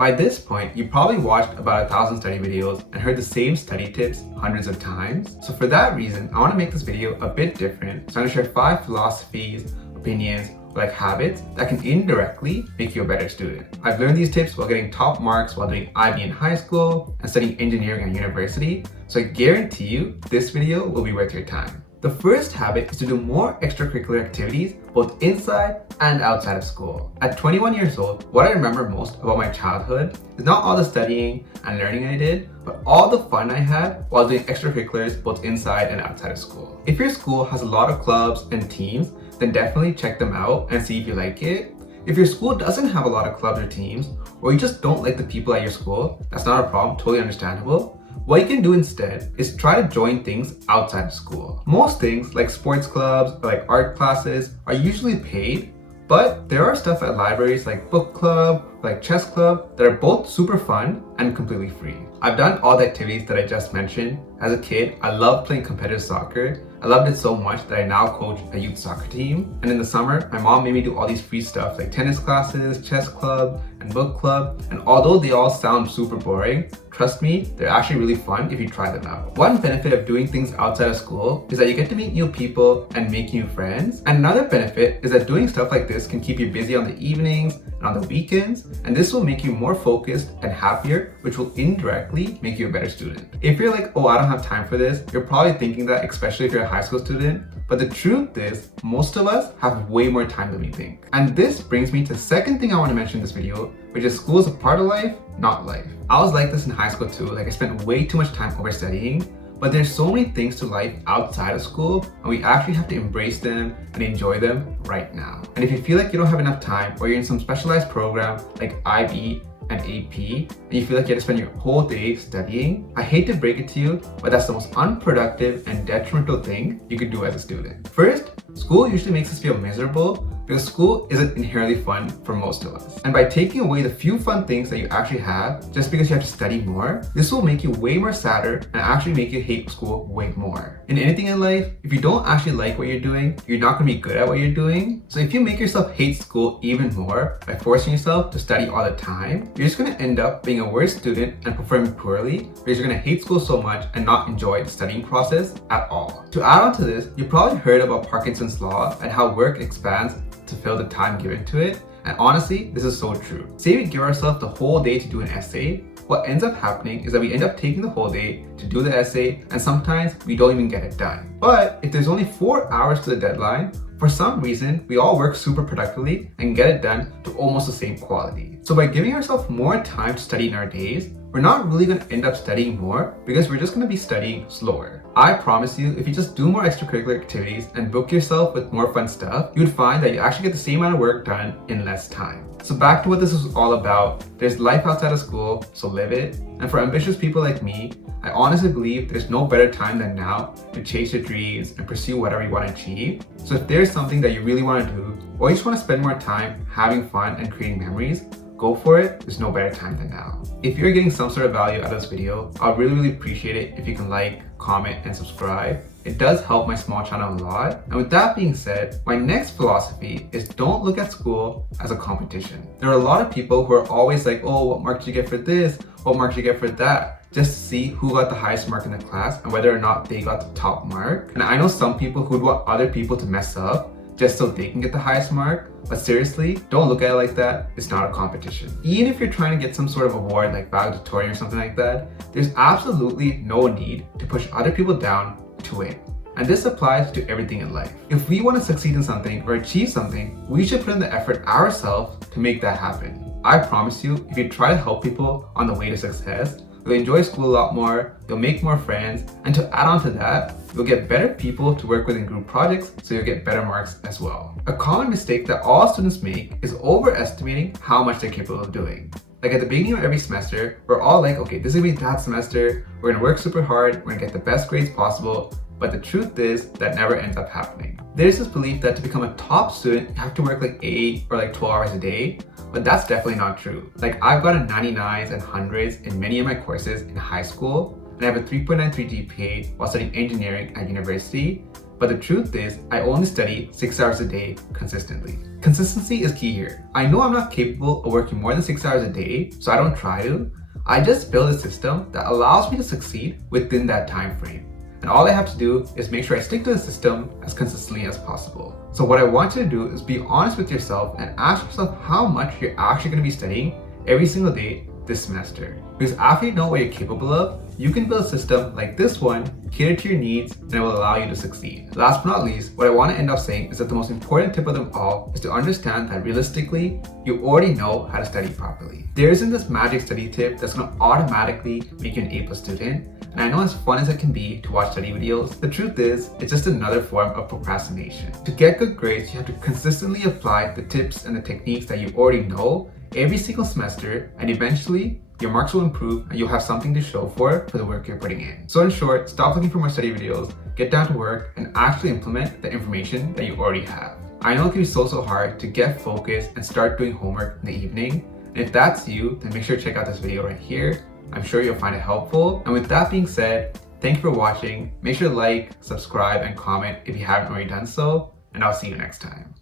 By this point, you probably watched about 1,000 study videos and heard the same study tips hundreds of times. So for that reason, I want to make this video a bit different. So I'm going to share 5 philosophies, opinions, or like habits that can indirectly make you a better student. I've learned these tips while getting top marks while doing IB in high school and studying engineering at university. So I guarantee you this video will be worth your time. The first habit is to do more extracurricular activities both inside and outside of school. At 21 years old, what I remember most about my childhood is not all the studying and learning I did, but all the fun I had while doing extracurriculars both inside and outside of school. If your school has a lot of clubs and teams, then definitely check them out and see if you like it. If your school doesn't have a lot of clubs or teams, or you just don't like the people at your school, that's not a problem, totally understandable. What you can do instead is try to join things outside of school. Most things like sports clubs or like art classes are usually paid, but there are stuff at libraries like book club, like chess club that are both super fun and completely free. I've done all the activities that I just mentioned. As a kid, I loved playing competitive soccer. I loved it so much that I now coach a youth soccer team. And in the summer, my mom made me do all these free stuff like tennis classes, chess club, and book club. And although they all sound super boring, trust me, they're actually really fun if you try them out. One benefit of doing things outside of school is that you get to meet new people and make new friends. And another benefit is that doing stuff like this can keep you busy on the evenings and on the weekends. And this will make you more focused and happier, which will indirectly make you a better student. If you're like, oh, I don't have time for this, you're probably thinking that, especially if you're a high school student. But the truth is, most of us have way more time than we think. And this brings me to the second thing I want to mention in this video, which is school is a part of life, not life. I was like this in high school too. Like I spent way too much time overstudying, but there's so many things to life outside of school, and we actually have to embrace them and enjoy them right now. And if you feel like you don't have enough time, or you're in some specialized program like IB and AP, and you feel like you have to spend your whole day studying, I hate to break it to you, but that's the most unproductive and detrimental thing you could do as a student. First, school usually makes us feel miserable because school isn't inherently fun for most of us. And by taking away the few fun things that you actually have just because you have to study more, this will make you way more sadder and actually make you hate school way more. In anything in life, if you don't actually like what you're doing, you're not going to be good at what you're doing. So if you make yourself hate school even more by forcing yourself to study all the time, you're just going to end up being a worse student and performing poorly because you're going to hate school so much and not enjoy the studying process at all. To add on to this, you probably heard about Parkinson's law and how work expands to fill the time given to it. And honestly, this is so true. Say we give ourselves the whole day to do an essay, what ends up happening is that we end up taking the whole day to do the essay, and sometimes we don't even get it done. But if there's only 4 hours to the deadline, for some reason, we all work super productively and get it done to almost the same quality. So by giving ourselves more time to study in our days, we're not really going to end up studying more because we're just going to be studying slower. I promise you, if you just do more extracurricular activities and book yourself with more fun stuff, you'd find that you actually get the same amount of work done in less time. So back to what this is all about, there's life outside of school, so live it. And for ambitious people like me, I honestly believe there's no better time than now to chase your dreams and pursue whatever you want to achieve. So if there's something that you really want to do, or you just want to spend more time having fun and creating memories, go for it. There's no better time than now. If you're getting some sort of value out of this video, I'll really appreciate it if you can like, comment, and subscribe. It does help my small channel a lot. And with that being said, my next philosophy is don't look at school as a competition. There are a lot of people who are always like, oh, what mark did you get for this? What mark did you get for that? Just to see who got the highest mark in the class and whether or not they got the top mark. And I know some people who'd want other people to mess up just so they can get the highest mark. But seriously, don't look at it like that. It's not a competition. Even if you're trying to get some sort of award like valedictorian or something like that, there's absolutely no need to push other people down to win. And this applies to everything in life. If we want to succeed in something or achieve something, we should put in the effort ourselves to make that happen. I promise you, if you try to help people on the way to success, you'll enjoy school a lot more, you'll make more friends, and to add on to that, you'll get better people to work with in group projects, so you'll get better marks as well. A common mistake that all students make is overestimating how much they're capable of doing. Like at the beginning of every semester, we're all like, okay, this is gonna be that semester, we're gonna work super hard, we're gonna get the best grades possible, but the truth is that never ends up happening. There's this belief that to become a top student, you have to work like 8 or like 12 hours a day, but that's definitely not true. Like I've gotten 99s and 100s in many of my courses in high school, and I have a 3.93 GPA while studying engineering at university. But the truth is, I only study 6 hours a day consistently. Consistency is key here. I know I'm not capable of working more than 6 hours a day, so I don't try to. I just build a system that allows me to succeed within that time frame. And all I have to do is make sure I stick to the system as consistently as possible. So what I want you to do is be honest with yourself and ask yourself how much you're actually going to be studying every single day this semester. Because after you know what you're capable of, you can build a system like this one, cater to your needs, and it will allow you to succeed. Last but not least, what I want to end off saying is that the most important tip of them all is to understand that realistically, you already know how to study properly. There isn't this magic study tip that's going to automatically make you an A+ student. And I know as fun as it can be to watch study videos, the truth is, it's just another form of procrastination. To get good grades, you have to consistently apply the tips and the techniques that you already know every single semester, and eventually, your marks will improve and you'll have something to show for the work you're putting in. So in short, stop looking for more study videos, get down to work, and actually implement the information that you already have. I know it can be so hard to get focused and start doing homework in the evening. And if that's you, then make sure to check out this video right here. I'm sure you'll find it helpful. And with that being said, thank you for watching. Make sure to like, subscribe, and comment if you haven't already done so, and I'll see you next time.